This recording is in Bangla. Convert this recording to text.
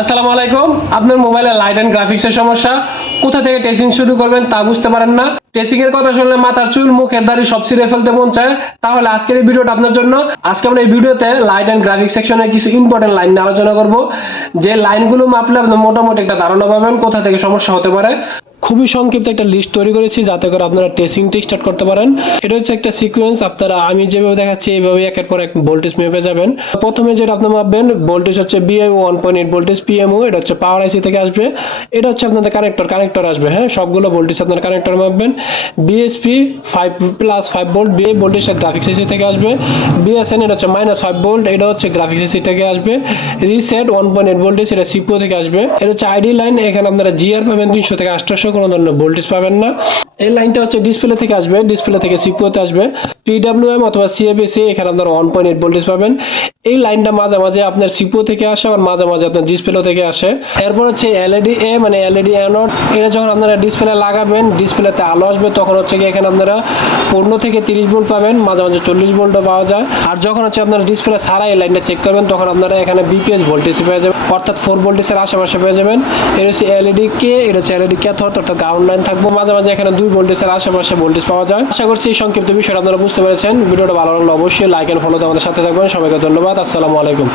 আসসালামু আলাইকুম। আপনার মোবাইলে লাইট অ্যান্ড গ্রাফিক্সের সমস্যা। কোথা থেকে টেসিং শুরু করবেন তা বুঝতে পারেন না। টেসিং এর কথা শুনলে মাথার চুল, মুখের দাড়ি সব ছিঁড়ে ফেলতে মন চায়। তাহলে আজকের এই ভিডিওটা আপনার জন্য। আজকে আমরা এই ভিডিওতে লাইট অ্যান্ড গ্রাফিক্স সেকশনের কিছু ইম্পর্টেন্ট লাইন আলোচনা করব। যে লাইনগুলো মাপলে আপনি মোটামুটি একটা ধারণা পাবেন কোথা থেকে সমস্যা হতে পারে। খুবই সংক্ষিপ্ত একটা লিস্ট তৈরি করেছি যাতে করে আপনারা টেস্টিংটা স্টার্ট করতে পারেন। এটা হচ্ছে একটা সিকোয়েন্স আপনারা, আমি যেভাবে দেখাচ্ছি এইভাবে একের পর এক ভোল্টেজ মেপে যাবেন। প্রথমে যেটা আপনি মাপবেন ভোল্টেজ হচ্ছে BI one point eight voltage PMO এটা হচ্ছে পাওয়ার আইসি থেকে আসবে। এটা হচ্ছে আপনাদের কানেক্টর কানেক্টর আসবে হ্যাঁ? সবগুলো ভোল্টেজ আপনার connector মাপবেন। BSP five plus five volt BA voltage graphics AC থেকে আসবে। বিএসএন এটা হচ্ছে মাইনাস ফাইভ ভোল্ট এটা হচ্ছে গ্রাফিক্স এসি থেকে আসবে। Reset one point eight voltage এটা সিপিও থেকে আসবে। এটা হচ্ছে আইডি লাইন এখানে আপনারা জিআর পাবেন তিনশো থেকে আটশো কোনো ধরনের ভোল্টেজ পাবেন না। এই লাইনটা হচ্ছে ডিসপ্লে থেকে আসবে ডিসপ্লে থেকে সিপিওতে আসবে। পিডাব্লিউএম অথবা সিএবিসি এখানে আপনারা ওয়ান পয়েন্ট এইট ভোল্টেজ পাবেন। এই লাইনটা মাঝে মাঝে আপনার সিপিও থেকে আসে আর মাঝে মাঝে আপনার ডিসপ্লে থেকে আসে। এরপর হচ্ছে এলইডি এ মানে এলইডি অ্যানোড এটা যখন আপনারা ডিসপ্লে লাগাবেন ডিসপ্লেতে আলো আসবে, তখন হচ্ছে কি এখানে আপনারা পনেরো থেকে তিরিশ ভোল্ট পাবেন, মাঝে মাঝে চল্লিশ ভোল্টও পাওয়া যায়। আর যখন হচ্ছে আপনারা ডিসপ্লে ছাড়া এই লাইনটা চেক করবেন, তখন আপনারা এখানে বিপিএস ভোল্টেজ পেয়ে যাবেন। অর্থাৎ ফোর ভোল্টেজের আশেপাশে পেয়ে যাবেন। এটা হচ্ছে এলইডি কে এটা হচ্ছে এলইডি কে অর্থাৎ গ্রাউন্ড লাইন থাকব। মাঝে মাঝে এখানে দুই ভোল্টেজের আশেপাশে ভোল্টেজ পাওয়া যায়। আশা করছি এই সংক্ষিপ্ত বিষয়টা আপনারা বুঝতে পেরেছেন। ভিডিওটা ভালো লাগলে অবশ্যই লাইক এন্ড ফলো আমাদের সাথে থাকবেন। সবাইকে ধন্যবাদ। আসসালামু আলাইকুম।